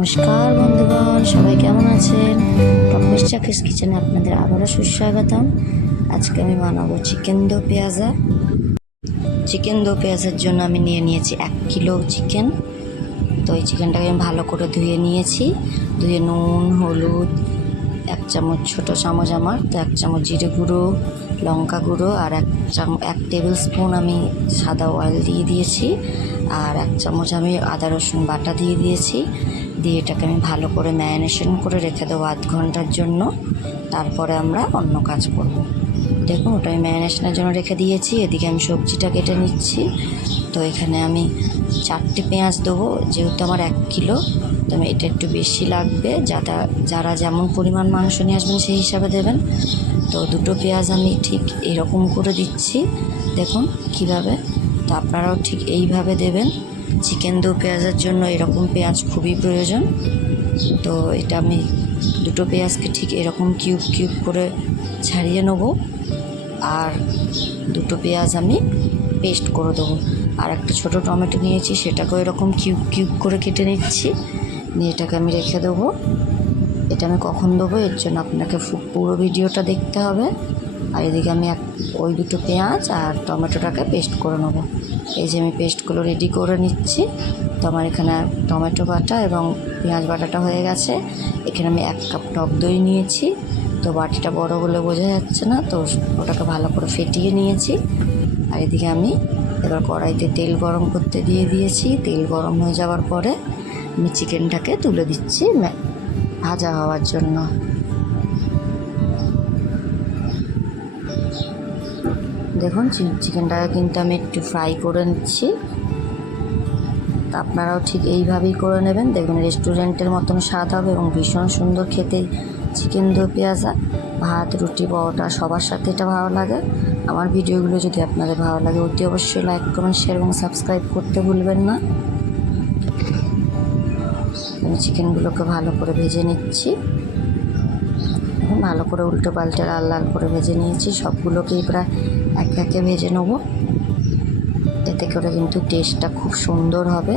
নমস্কার বন্ধুগণ, সবাই কেমন আছেন? টকমিস চাকিস কিচেনে আপনাদের আবারও সুস্বাগতম। আজকে আমি বানাবো চিকেন দো পেঁয়াজা। চিকেন দো পেঁয়াজের জন্য আমি নিয়েছি 1 কিলো চিকেন। তো এই চিকেনটাকে আমি ভালো করে ধুয়ে নিয়েছি। ধুয়ে নুন, হলুদ, 1 চামচ, ছোটো চামচ আমার তো 1 চামচ জিরে গুঁড়ো, লঙ্কা গুঁড়ো আর 1 টেবিল স্পুন আমি সাদা অয়েল দিয়ে দিয়েছি। আর 1 চামচ আমি আদা রসুন বাটা দিয়ে দিয়েছি। দিয়ে এটাকে আমি ভালো করে ম্যারিনেশন করে রেখে দেবো 1/2 ঘন্টার জন্য। তারপরে আমরা অন্য কাজ করব। দেখুন, ওটা আমি ম্যারিনেশনের জন্য রেখে দিয়েছি। এদিকে আমি সবজিটা কেটে নিচ্ছি। তো এখানে আমি 4টে পেঁয়াজ দেবো, যেহেতু আমার 1 কিলো, তো এটা একটু বেশি লাগবে। যারা যেমন পরিমাণ মাংস নিয়ে আসবেন সেই হিসাবে দেবেন। তো 2টো পেঁয়াজ আমি ঠিক এরকম করে দিচ্ছি, দেখুন কীভাবে। তো আপনারাও ঠিক এইভাবে দেবেন। চিকেন দো পেঁয়াজের জন্য এরকম পেঁয়াজ খুবই প্রয়োজন। তো এটা আমি 2টো পেঁয়াজকে ঠিক এরকম কিউব কিউব করে ছাড়িয়ে নেব। আর 2টো পেঁয়াজ আমি পেস্ট করে দেবো। আর একটা ছোটো টমেটো নিয়েছি, সেটাকেও এরকম কিউব কিউব করে কেটে নিচ্ছি। নিয়ে এটাকে আমি রেখে দেবো। এটা আমি কখন দেবো এর জন্য আপনাকে পুরো ভিডিওটা দেখতে হবে। আর এদিকে আমি ওই 2টো পেঁয়াজ আর টমেটোটাকে পেস্ট করে নেব। এই যে আমি পেস্টগুলো রেডি করে নিচ্ছি। তো আমার এখানে টমেটো বাটা এবং পেঁয়াজ বাটাটা হয়ে গেছে। এখানে আমি 1 কাপ টক দই নিয়েছি। তো বাটিটা বড় বলে বোঝা যাচ্ছে না, তো ওটাকে ভালো করে ফেটিয়ে নিয়েছি। আর এদিকে আমি এবার কড়াইতে তেল গরম করতে দিয়ে দিয়েছি। তেল গরম হয়ে যাওয়ার পরে আমি চিকেনটাকে তুলে দিচ্ছি ভাজা হওয়ার জন্য। দেখুন, চিকেনটাকে কিন্তু আমি একটু ফ্রাই করে নিচ্ছি। তা আপনারাও ঠিক এইভাবেই করে নেবেন, দেখবেন রেস্টুরেন্টের মতন স্বাদ হবে এবং ভীষণ সুন্দর খেতে চিকেন দো পেঁয়াজা। ভাত, রুটি, পরোটা সবার সাথে এটা ভালো লাগে। আমার ভিডিওগুলো যদি আপনাদের ভালো লাগে অতি অবশ্যই লাইক, কমেন্ট, শেয়ার এবং সাবস্ক্রাইব করতে ভুলবেন না। আমি চিকেনগুলোকে ভালো করে ভেজে নিচ্ছি। ভালো করে উল্টো পাল্টে লাল লাল করে ভেজে নিয়েছি। সবগুলোকেই প্রায় একে একে ভেজে নেব। এতে করে কিন্তু টেস্টটা খুব সুন্দর হবে।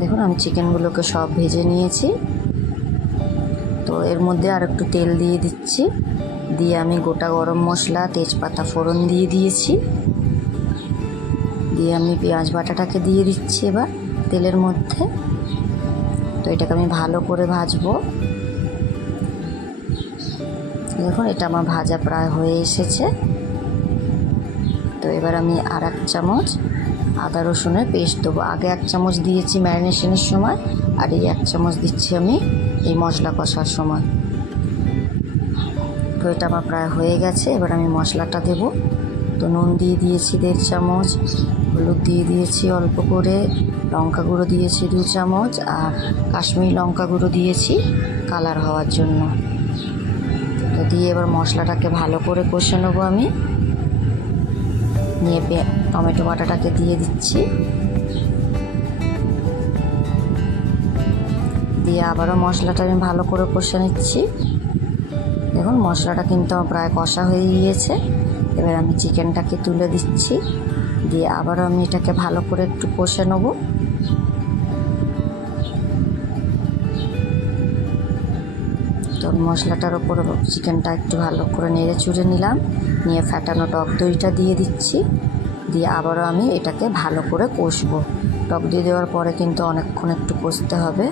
দেখুন, আমি চিকেনগুলোকে সব ভেজে নিয়েছি। তো এর মধ্যে আর একটু তেল দিয়ে দিচ্ছি। দিয়ে আমি গোটা গরম মশলা, তেজপাতা ফোড়ন দিয়ে দিয়েছি। দিয়ে আমি পেঁয়াজ বাটাটাকে দিয়ে দিচ্ছি এবার তেলের মধ্যে। তো এটাকে আমি ভালো করে ভাজবো। দেখুন, এটা আমার ভাজা প্রায় হয়ে এসেছে। তো এবার আমি আর 1 চামচ আদা রসুনের পেস্ট দেবো। আগে 1 চামচ দিয়েছি ম্যারিনেশনের সময়, আর এই 1 চামচ দিচ্ছি আমি এই মশলা কষার সময়। তো এটা আমার প্রায় হয়ে গেছে। এবার আমি মশলাটা দেব। তো নুন দিয়ে দিয়েছি 1.5 চামচ, হলুদ দিয়ে দিয়েছি অল্প করে, লঙ্কা গুঁড়ো দিয়েছি 2 চামচ, আর কাশ্মীরি লঙ্কা গুঁড়ো দিয়েছি কালার হওয়ার জন্য। তো দিয়ে এবার মশলাটাকে ভালো করে কষে নেবো আমি। নিয়ে টমেটো বাটাটাকে দিয়ে দিচ্ছি। দিয়ে আবারও মশলাটা আমি ভালো করে কষে নিচ্ছি। দেখুন, মশলাটা কিন্তু আমার প্রায় কষা হয়ে গিয়েছে। এবার আমি চিকেনটাকে তুলে দিচ্ছি। দিয়ে আবারও আমি এটাকে ভালো করে একটু কষে নেব। তো মশলাটার ওপরে চিকেনটা একটু ভালো করে নেড়ে চুড়ে নিলাম। নিয়ে ফ্যাটানো টক দইটা দিয়ে দিচ্ছি। দিয়ে আবারও আমি এটাকে ভালো করে কষবো। টক দই দেওয়ার পরে কিন্তু অনেকক্ষণ একটু কষতে হবে।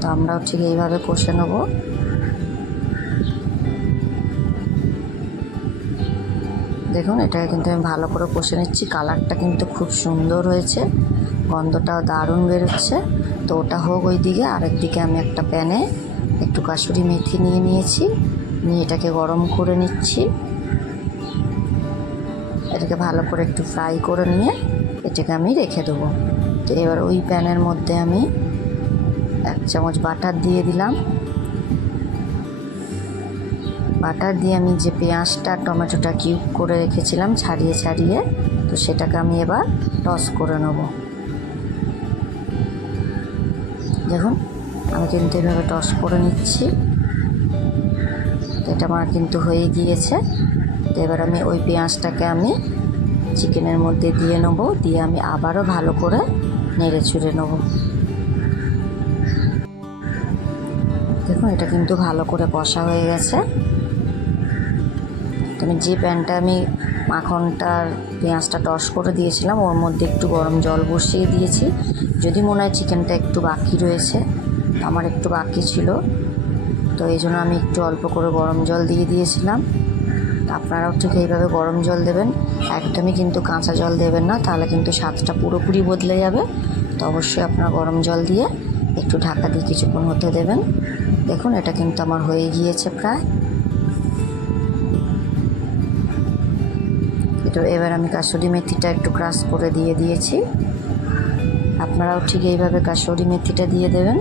তো আমরাও ঠিক এইভাবে কষে নেব। দেখুন, এটাকে কিন্তু আমি ভালো করে কষে নিচ্ছি। কালারটা কিন্তু খুব সুন্দর হয়েছে, গন্ধটাও দারুণ বেরোচ্ছে। তো ওটা হোক ওই দিকে। আরেক দিকে আমি একটা প্যানে একটু কাসুরি মেথি নিয়ে নিয়েছি। নিয়ে এটাকে গরম করে নিচ্ছি। এটাকে ভালো করে একটু ফ্রাই করে নিয়ে এটাকে আমি রেখে দেবো। তো এবার ওই প্যানের মধ্যে আমি 1 চামচ বাটার দিয়ে দিলাম। বাটার দিয়ে আমি যে পেঁয়াজটা টমেটোটা কিউব করে রেখেছিলাম ছাড়িয়ে ছাড়িয়ে, তো সেটাকে আমি এবার টস করে নেব। দেখুন, আমি কিন্তু এভাবে টস করে নিচ্ছি। তো এটা আমার কিন্তু হয়ে গিয়েছে। তো এবার আমি ওই পেঁয়াজটাকে আমি চিকেনের মধ্যে দিয়ে নেব। দিয়ে আমি আবারও ভালো করে নেড়ে চুড়ে নেব। দেখুন এটা কিন্তু ভালো করে কষা হয়ে গেছে। তো আমি যে প্যানটা আমি মাখনটার পেঁয়াজটা টস করে দিয়েছিলাম ওর মধ্যে একটু গরম জল বসিয়ে দিয়েছি। যদি মনে হয় চিকেনটা একটু বাকি রয়েছে, আমার একটু বাকি ছিল, তো এই জন্য আমি একটু অল্প করে গরম জল দিয়ে দিয়েছিলাম। আপনারাও ঠিক এইভাবে গরম জল দেবেন, একদমই কিন্তু কাঁচা জল দেবেন না, তাহলে কিন্তু স্বাদটা পুরোপুরি বদলে যাবে। তো অবশ্যই আপনারা গরম জল দিয়ে একটু ঢাকা দিয়ে কিছুক্ষণ হতে দেবেন। দেখুন এটা কিন্তু আমার হয়ে গিয়েছে প্রায়। তো এবার আমি কাসুরি মেথিটা একটু ক্রাশ করে দিয়ে দিয়েছি। আপনারাও ঠিক এইভাবে কাসুরি মেথিটা দিয়ে দেবেন।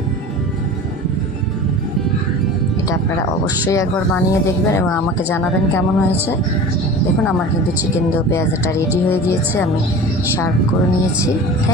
এটা আপনারা অবশ্যই একবার বানিয়ে দেখবেন এবং আমাকে জানাবেন কেমন হয়েছে। দেখুন আমার কিন্তু চিকেন দো পেঁয়াজাটা রেডি হয়ে গিয়েছে, আমি সার্ভ করে নিয়েছি।